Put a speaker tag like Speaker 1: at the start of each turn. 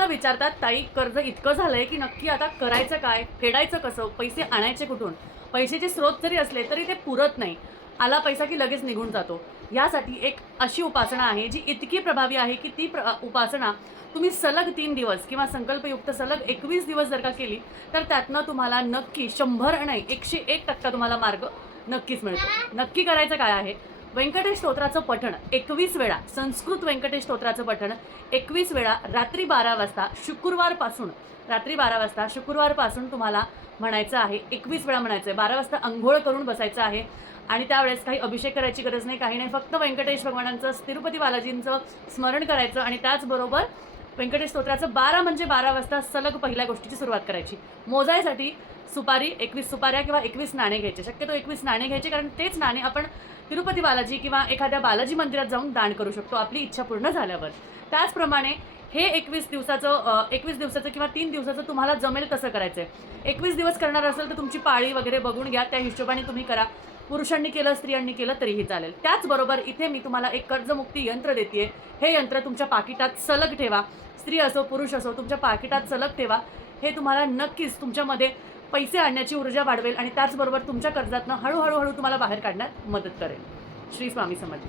Speaker 1: मला विचारतात ताई कर्ज इतकं झालंय की नक्की आता करायचं काय? फेडायचं कसं? पैसे आणायचे कुठून? पैशाचे स्रोत जरी असले तरी ते पुरत नाही. आला पैसा की लगेच निघून जातो. यासाठी एक अशी उपासना आहे जी इतकी प्रभावी आहे की ती प्र उपासना तुम्ही सलग तीन दिवस किंवा संकल्पयुक्त सलग एकवीस दिवस जर का केली तर त्यातनं तुम्हाला नक्की शंभर नाही एकशे एक टक्का तुम्हाला मार्ग नक्कीच मिळतो. नक्की करायचं काय आहे? व्यंकटेश स्तोत्राचं पठण एकवीस वेळा संस्कृत व्यंकटेश स्तोत्राचं पठण एकवीस वेळा रात्री बारा वाजता शुक्रवारपासून रात्री बारा वाजता शुक्रवारपासून तुम्हाला म्हणायचं आहे एकवीस वेळा म्हणायचं आहे बारा वाजता अंघोळ करून बसायचं आहे. आणि त्यावेळेस काही अभिषेक करायची गरज नाही काही नाही. फक्त व्यंकटेश भगवानांचं तिरुपती बालाजींचं स्मरण करायचं आणि त्याचबरोबर व्यंकटेश स्तोत्राचं बारा म्हणजे बारा वाजता सलग पहिल्या गोष्टीची सुरुवात करायची. मोजायसाठी सुपारी एकवीस सुपाऱ्या किंवा एकवीस नाणे घ्यायचे. शक्यतो एकवीस नाणे घ्यायचे कारण तेच नाणे आपण तिरुपती बालाजी किंवा एखाद्या बालाजी मंदिरात जाऊन दान करू शकतो. आपली इच्छा पूर्ण झाल्यावर. त्याचप्रमाणे हे एकवीस दिवसाचं एकवीस दिवसाचं किंवा तीन दिवसाचं तुम्हाला जमेल कसं करायचं आहे एकवीस दिवस करणार असेल तर तुमची पाळी वगैरे बघून घ्या त्या हिशोबाने तुम्ही करा. पुरुषांनी केलं स्त्रियांनी केलं तरीही चालेल. त्याचबरोबर इथे मी तुम्हाला एक कर्जमुक्ती यंत्र देते हे यंत्र तुमच्या पाकिटात सलग ठेवा. स्त्री असो पुरुष असो तुमच्या पाकिटात सलग ठेवा. हे तुम्हाला नक्कीच तुमच्यामध्ये पैसे आणण्याची ऊर्जा वाढवेल आणि त्याचबरोबर तुमच्या कर्जातनं हळूहळूहळू तुम्हाला बाहेर काढण्यात मदत करेल. श्री स्वामी समर्थ.